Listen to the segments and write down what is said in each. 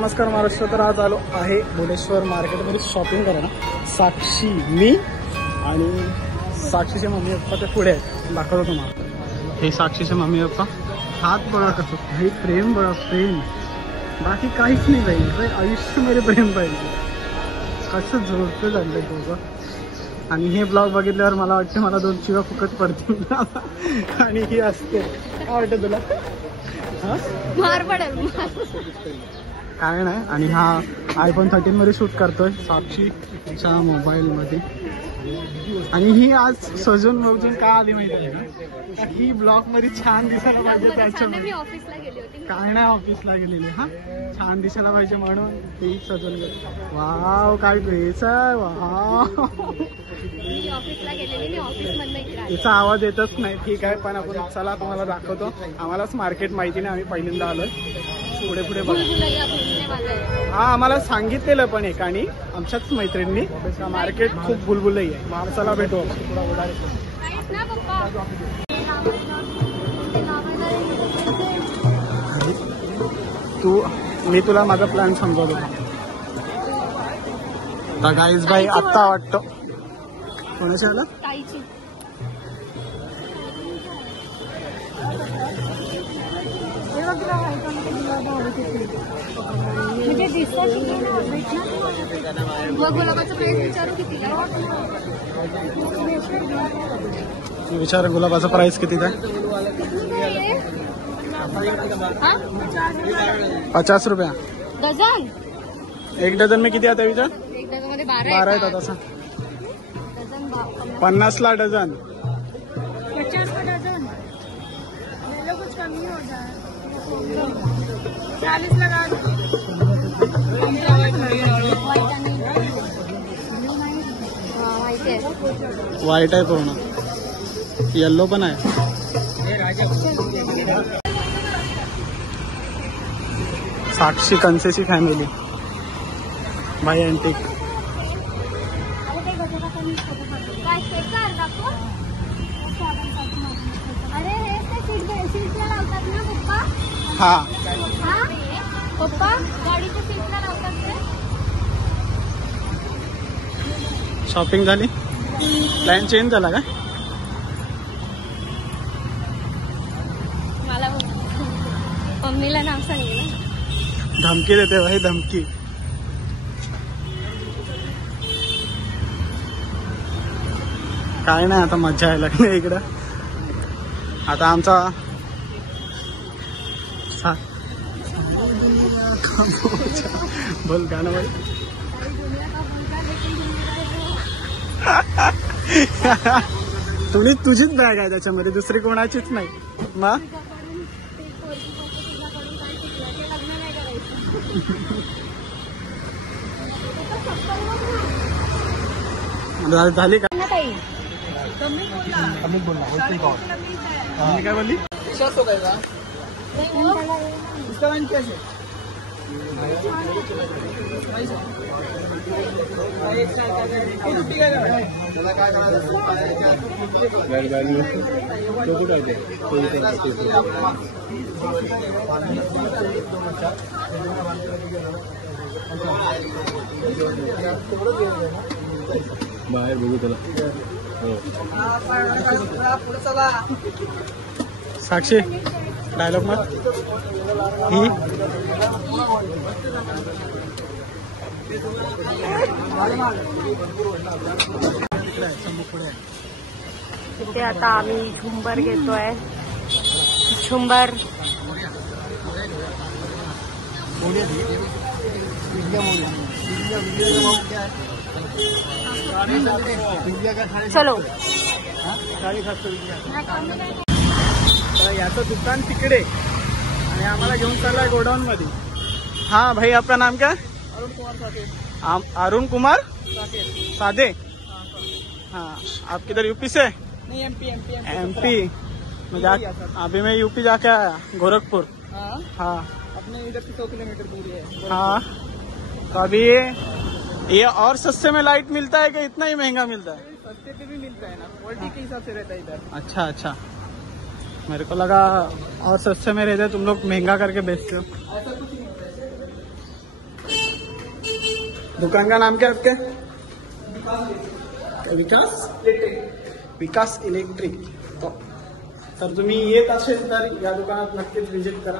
नमस्कार महाराष्ट्र. तर आज आलो आहे भुवनेश्वर मार्केटमध्ये शॉपिंग करायला. साक्षी, मी आणि साक्षीचे मम्मी पप्पा ते पुढे आहेत. दाखवतो तुम्हाला. हे साक्षीचे मम्मी पप्पा. हात बघा कसं हे प्रेम, बघा प्रेम, बाकी काहीच नाही पाहिजे. आयुष्यामध्ये प्रेम पाहिजे. कसं जोडतं झालं तुझं. आणि हे ब्लॉग बघितल्यावर मला वाटतं मला 2 शिवा फुकट पडतील. आणि ही असते. काय वाटतं तुला? मार पडेल काय नाही. आणि हा iPhone 13 मध्ये शूट करतोय साक्षीच्या मोबाईल मध्ये. आणि ही आज सजून मोजून का आली माहिती आहे का? ही ब्लॉग मध्ये छान दिसायला पाहिजे त्याच्यामुळे. काय नाही ऑफिसला गेलेली. हा छान दिसायला पाहिजे म्हणून ती सजून गेली. वाव काय ड्रेस आहे. वाव तिचा आवाज येतच नाही. ठीक आहे पण आपण चला तुम्हाला दाखवतो. आम्हालाच मार्केट माहिती नाही. आम्ही पहिल्यांदा आलोय. पुढे पुढे बघा. हा आम्हाला सांगितलेलं पण एकाने आमच्याच मैत्रिणी मार्केट खूप बुलबुलही आहे. माणसाला भेटू तू. मी तुला माझा प्लॅन समजावतो. तर गाईज भाई आत्ता वाटतो कोणाच्या आला गुलाबाचं प्राइस विचारू किती? विचार. गुलाबाचा प्राइस किती आहे? 50 रुपया डझन. 1 डझन में किती आता विचार? 1 डझन मध्ये 12 येतात. असं डझन 50ला डझन. 50 का डझन. कुछ कमी हो जाए. 40 लगा. व्हाईट आहे पूर्ण. येल्लो पण आहे. साक्षी कन्सेची फॅमिली भाई अँटिक. हा पप्पा गाडीच्या सीटला लावतात ते. शॉपिंग झाली. प्लॅन चेंज झाला का? मला मम्मीला नाव सांगितलं. धमकी देते भाई धमकी. काय नाही आता मजा यायला लागली इकडं. आता आमचा बोल गाणं भाई. तुझीच बॅग आहे त्याच्यामध्ये, दुसरी कोणाचीच नाही. मग झाली का? काय बोलली? बाहेर बघू त्याला. साक्षी डायलॉग मग ही इथे आता आम्ही झुंबर घेतोय. झुंबर चलो. याचं दुकान तिकडे आणि आम्हाला घेऊन चाललाय गोडाऊन मध्ये. हाँ भाई आपका नाम क्या? अरुण कुमार सादे. हाँ आप किधर यूपी से? नहीं एमपी में जा. अभी मैं यूपी जाके आया गोरखपुर. हाँ अपने इधर से 100 किलोमीटर दूरी है. हाँ तो अभी ये और सस्ते में लाइट मिलता है कि इतना ही महंगा मिलता है? सस्ते पे भी मिलता है ना, क्वालिटी के हिसाब से रहता है इधर. अच्छा अच्छा. मेरे को लगा और सस्ते में रहते तुम लोग महंगा करके बेचते हो. ऐसा कुछ नहीं होता है. दुकान का नाम क्या है आपके? विकास इलेक्ट्रिक. तर तुम्ही येत असेल तर या दुकानात नक्कीच व्हिजिट करा.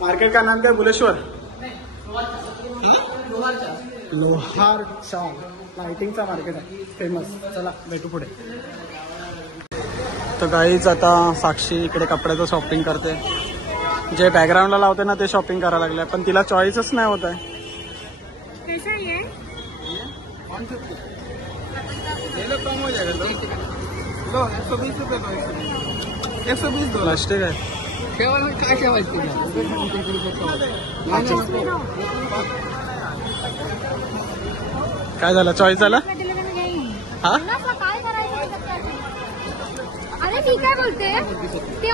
मार्केट का नाम काय? बुलेश्वर लोहारचा लाइटिंगचा मार्केट आहे फेमस. चला भेटू पुढे. तर गाईच आता साक्षी इकडे कपड्याचं शॉपिंग करते. जे बॅकग्राऊंडला लावते ना ते शॉपिंग करायला लागले, पण तिला चॉईसच नाही होत आहे. कैसा ये ये लो कम हो जाएगा लो 120 रुपये 120 दो प्लास्टिक आहे. काय ठेवायचं काय झालं? चॉईस झाला? हा काय करायचं? अरे ठीक आहे बोलते ते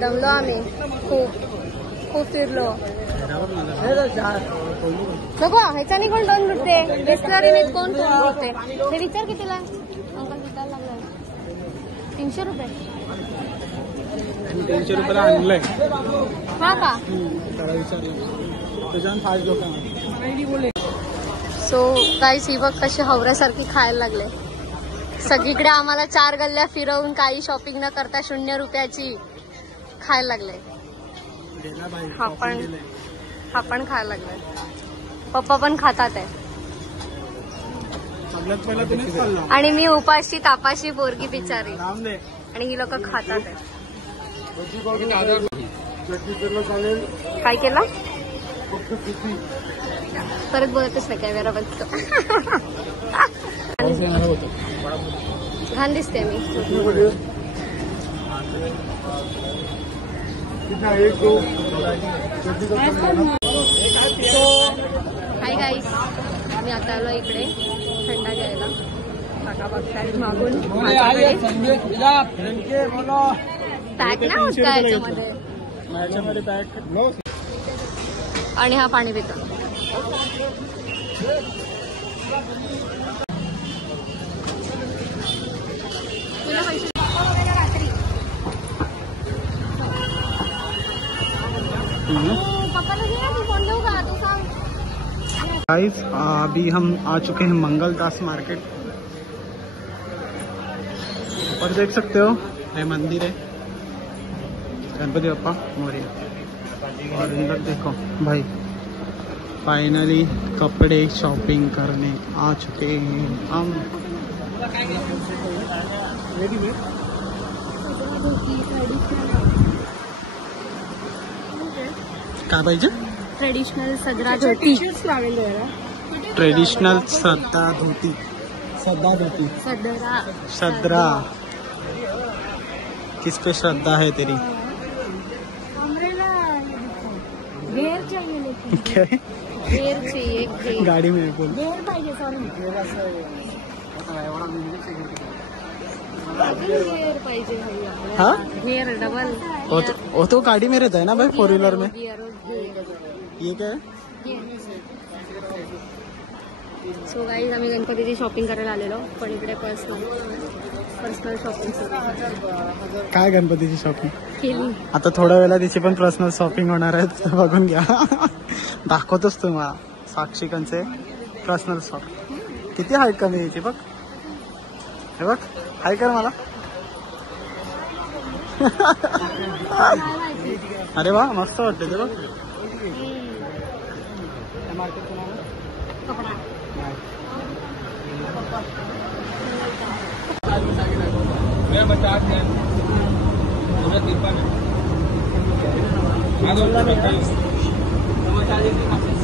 दमलो आम्ही खूप खूप फिरलो. नको ह्याच्याने कोण दोन लुटते? बिस्लरीने कोण लुटते? ते विचार कितीला अंकल विचार लागला. 300 रुपये. 300 रुपयाला आणलंय. हा का? त्याला विचारलं त्याच्यानं 5 लोकांना. सो काही ही बघ कशी हवऱ्यासारखी खायला लागले. सगळीकडे आम्हाला 4 गल्ल्या फिरवून काही शॉपिंग न करता 0 रुपयाची खायला लागले. हा पण खायला लागलाय. पप्पा पण खातात आहे. आणि मी उपाशी तापाशी बोरगी बिचारी आणि ही लोक खातात आहे. काय केलं? परत बोलतच नाही कॅमेरा बघतो. घाण दिसते मी. हाय गाईस, मी आता आलो इकडे थंडा घ्यायला. काका बघतायत मागून. पॅक नाही होत का याच्यामध्ये? आणि हा पाणी पितो. तुला पैसे रात्री गाइस अभी हम आ चुके हैं मंगलदास मार्केट. ऊपर देख सकते हो ये मंदिर है गणपति बप्पा मोरया. और अंदर देखो भाई फाइनली कपड़े शॉपिंग करने आ चुके हैं हम. काय पाहिजे? ट्रेडिशनल सदरा धोती. ट्रेडिशनल सदरा धोती. सदरा किस पे श्रद्धा है तेरी? घेर चाहिए लेकिन. घेर चाहिए. गाड़ी में बोल. घेर पाहिजे. सॉरी घेर पाहिजे. हाँ घेर डबल. वो तो गाड़ी में रहता है ना भाई, 4 व्हीलर में. ये क्या है? सो गाईज आम्ही गणपतीची शॉपिंग करायला आलेलो, पण इकडे पर्सनल शॉपिंग काय गणपतीची शॉपिंग केली. आता थोड्या वेळा तिची पण पर्सनल शॉपिंग होणार आहे, तर बघून घ्या. दाखवतोच तुम्हाला साक्षिकांचे पर्सनल शॉपिंग. किती हाईट कमी यायची बघ. हे बघ हाय कर मला. अरे वा मस्त वाटते ते बघ. मैं 50 है, 53 है.